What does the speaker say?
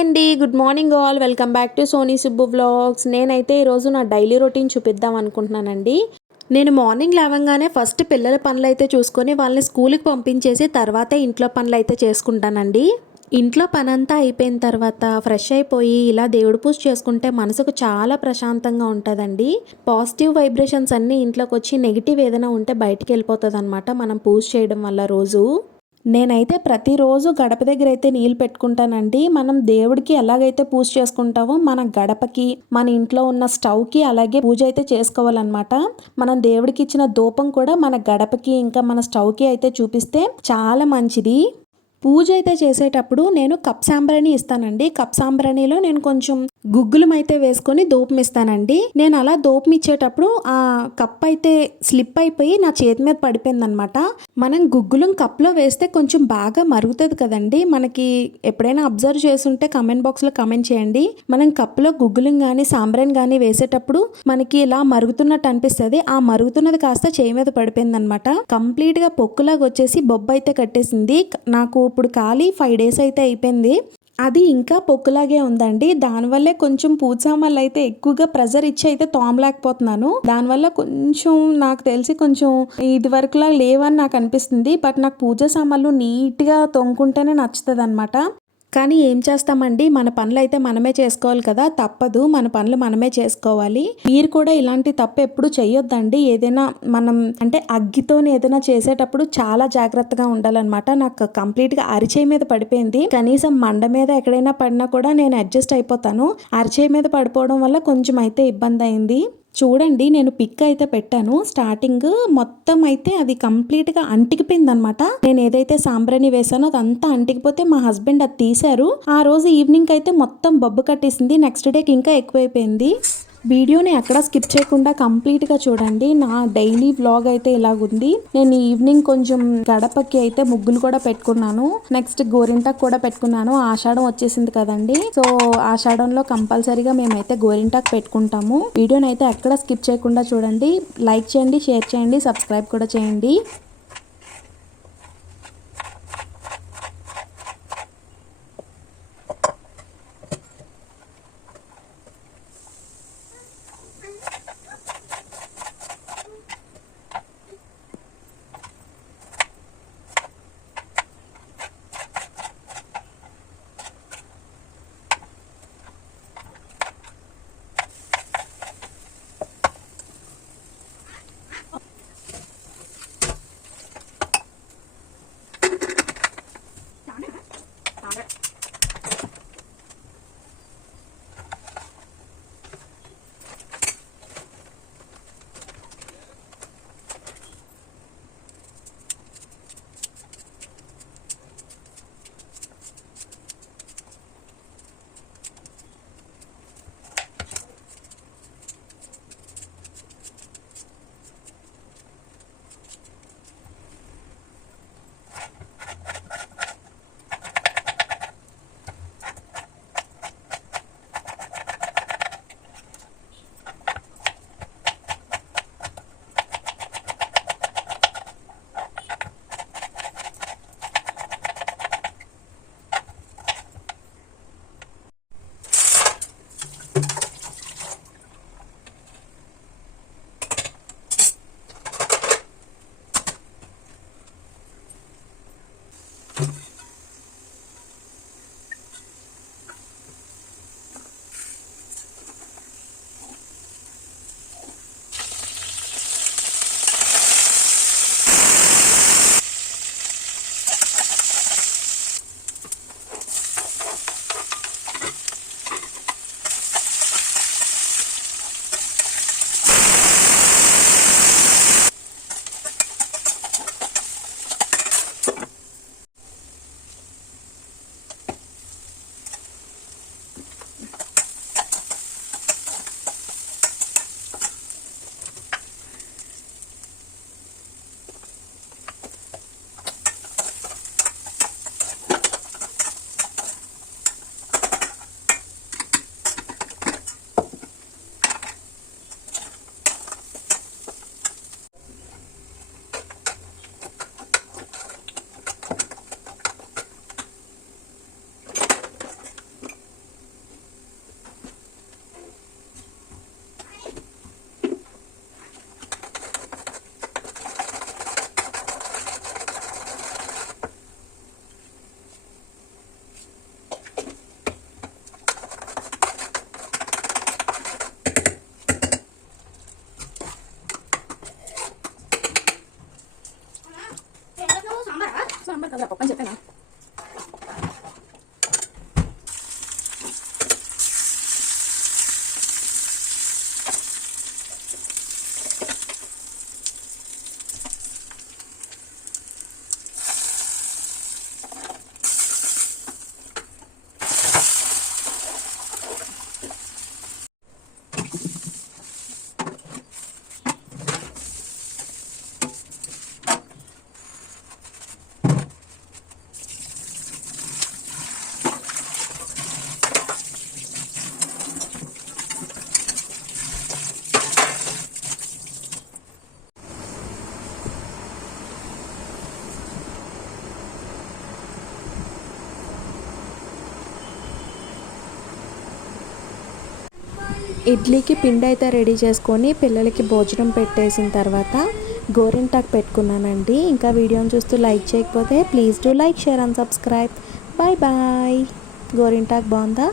అండి. Good morning all. Welcome back to Sony Subbu vlogs. నేనైతే ఈరోజు నా డైలీ రొటీన్ చూపిద్దాం అనుకుంటున్నానండి. నేను మార్నింగ్ లేవంగానే ఫస్ట్ పిల్లల పనులైతే చూసుకొని వాళ్ళని స్కూల్కి పంపించేసి తర్వాతే ఇంట్లో పనులైతే చేసుకుంటానండి. ఇంట్లో పనంతా అయిపోయిన తర్వాత ఫ్రెష్ అయిపోయి ఇలా దేవుడి పూజ చేసుకుంటే మనసుకు చాలా ప్రశాంతంగా ఉంటుందండి. పాజిటివ్ వైబ్రేషన్స్ అన్నీ ఇంట్లోకి వచ్చి నెగిటివ్ ఏదైనా ఉంటే బయటికి వెళ్ళిపోతుంది అనమాట మనం పూజ చేయడం వల్ల రోజు. నేనైతే ప్రతిరోజు గడప దగ్గర అయితే నీళ్ళు పెట్టుకుంటానండి. మనం దేవుడికి ఎలాగైతే పూజ చేసుకుంటామో మన గడపకి, మన ఇంట్లో ఉన్న స్టవ్కి అలాగే పూజ అయితే చేసుకోవాలన్నమాట. మనం దేవుడికి ఇచ్చిన ధూపం కూడా మన గడపకి ఇంకా మన స్టవ్కి అయితే చూపిస్తే చాలా మంచిది. పూజ అయితే చేసేటప్పుడు నేను కప్ సాంబ్రాణి ఇస్తానండి. కప్ సాంబ్రాణిలో నేను కొంచెం గుగ్గులం అయితే వేసుకొని దూపం ఇస్తానండి. నేను అలా దూపం ఇచ్చేటప్పుడు ఆ కప్ అయితే స్లిప్ అయిపోయి నా చేతి మీద పడిపోయింది అనమాట. మనం గుగ్గులం కప్లో వేస్తే కొంచెం బాగా మరుగుతుంది కదండి. మనకి ఎప్పుడైనా అబ్జర్వ్ చేస్తుంటే కమెంట్ బాక్స్లో కమెంట్ చేయండి. మనం కప్లో గుగ్గులం కానీ సాంబ్రాణి కానీ వేసేటప్పుడు మనకి ఇలా మరుగుతున్నట్టు అనిపిస్తుంది. ఆ మరుగుతున్నది కాస్త చేయి మీద పడిపోయింది అనమాట. కంప్లీట్గా పొక్కులాగా వచ్చేసి బొబ్బ అయితే కట్టేసింది. నాకు ఇప్పుడు ఖాళీ 5 days అయితే అయిపోయింది. అది ఇంకా పొక్కులాగే ఉందండి. దానివల్లే కొంచెం పూజ సామాన్లు అయితే ఎక్కువగా ప్రెజర్ ఇచ్చి అయితే తోమలేకపోతున్నాను. దానివల్ల కొంచెం నాకు తెలిసి కొంచెం ఇది వరకులా లేవని నాకు అనిపిస్తుంది. బట్ నాకు పూజ సామాన్లు నీట్గా తోముకుంటేనే నచ్చుతుంది అనమాట. కానీ ఏం చేస్తామండి, మన పనులు అయితే మనమే చేసుకోవాలి కదా, తప్పదు. మన పనులు మనమే చేసుకోవాలి. మీరు కూడా ఇలాంటి తప్పు ఎప్పుడు చేయొద్దండి. ఏదైనా మనం అంటే అగ్గితోని ఏదైనా చేసేటప్పుడు చాలా జాగ్రత్తగా ఉండాలన్నమాట. నాకు కంప్లీట్గా అరిచేయి మీద పడిపోయింది. కనీసం మండ మీద ఎక్కడైనా పడినా కూడా నేను అడ్జస్ట్ అయిపోతాను. అరిచేయి మీద పడిపోవడం వల్ల కొంచెం అయితే ఇబ్బంది అయింది. చూడండి, నేను పిక్ అయితే పెట్టాను. స్టార్టింగ్ మొత్తం అయితే అది కంప్లీట్గా అంటికిపోయింది అనమాట. నేను ఏదైతే సాంబ్రాణి వేసానో అదంతా అంటికిపోతే మా హస్బెండ్ అది తీశారు. ఆ రోజు ఈవినింగ్ అయితే మొత్తం బొబ్బు కట్టేసింది. నెక్స్ట్ డేకి ఇంకా ఎక్కువైపోయింది. వీడియోని ఎక్కడ స్కిప్ చేయకుండా కంప్లీట్గా చూడండి. నా డైలీ వ్లాగ్ అయితే ఇలాగుంది. నేను ఈవినింగ్ కొంచెం గడపకి అయితే ముగ్గులు కూడా పెట్టుకున్నాను. నెక్స్ట్ గోరింటాకు కూడా పెట్టుకున్నాను. ఆషాఢం వచ్చేసింది కదండి. సో ఆషాఢంలో కంపల్సరీగా మేమైతే గోరింటాకు పెట్టుకుంటాము. వీడియోని అయితే ఎక్కడ స్కిప్ చేయకుండా చూడండి. లైక్ చేయండి, షేర్ చేయండి, సబ్స్క్రైబ్ కూడా చేయండి. సాంబార్ కదా పప్పు అని చెప్పానా. ఇడ్లీకి పిండి అయితే రెడీ చేసుకొని పిల్లలకి భోజనం పెట్టేసిన తర్వాత గోరింటాకు పెట్టుకున్నానండి. ఇంకా వీడియోని చూస్తూ లైక్ చేయకపోతే please do like, share and subscribe. Bye bye. గోరింటాకు బాగుందా?